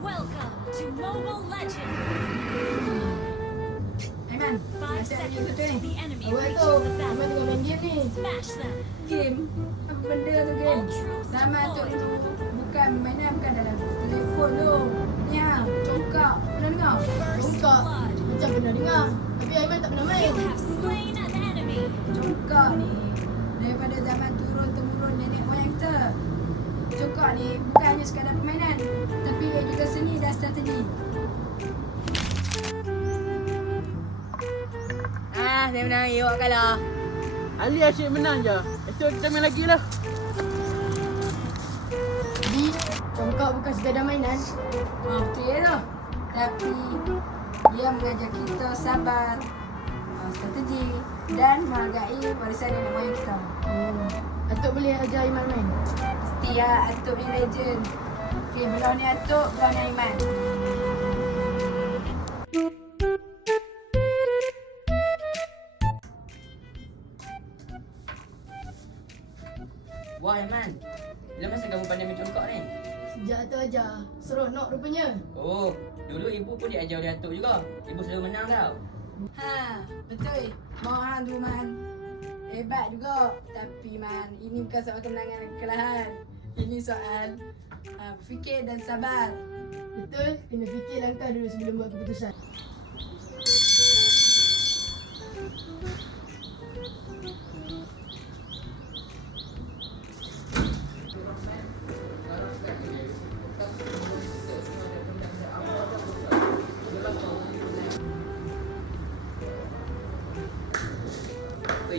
Welcome to Mobile Legends! Aiman, 5 nasihat seconds gitu till ni. the enemy Awak reaches tu, the Aiman tengah main game ni. battle. Smash them! Game? Apa benda tu game? Zaman tu bukan mainan bukan dalam telefon tu. Ni ha, congkak. Pernah dengar? Congkak macam pernah dengar. Tapi Aiman tak pernah main. You have slain an enemy! Congkak ni daripada zaman turun-temurun nenek moyang kita. Congkak ni bukan hanya sekadar permainan, tapi ia juga seni dan strategi. Saya menang, awak kalah. Ali asyik menang je. Esok kita main lagi lah. Jadi, congkak bukan sekadar mainan. Betul ya tu. Tapi ia mengajar kita sabar, strategi dan menghargai warisan nenek moyang kita. Atuk boleh ajar Aiman main. Setia Atuk ni legend. Okay, belah ni Atuk, belah ni Aiman. Wah Aiman, bila masa kamu pandai main congkak ni? Sejak Atuk ajar, seronok rupanya. Oh, dulu ibu pun diajar oleh atuk juga. Ibu selalu menang tau. Ha, betul. Mau hang tu Man. Hebat juga. Tapi Man, ini bukan soal kemenangan dan kekalahan. Ini soal berfikir dan sabar. Betul, kena fikir langkah dulu sebelum buat keputusan.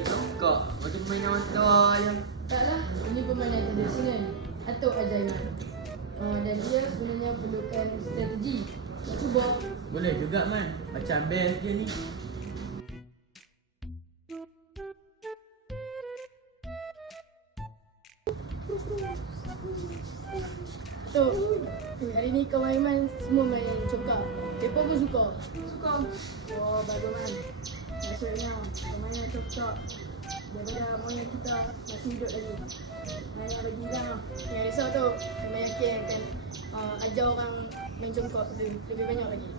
Congkak, macam permainan mata je. Taklah, ini permainan tradisional. Atuk ajar Aiman. Dan dia sebenarnya perlukan strategi. Nak cuba. Boleh juga Man, macam best je ni. Atuk, hari ni kawan Aiman semua main congkak. Mereka pun suka. Suka. Oh, bagus Man. Maksudnya, permainan congkak daripada moyang kita masih hidup lagi. Hanya bagi lah. Yang risau tu, Aiman yakin akan ajar orang main congkak lebih banyak lagi.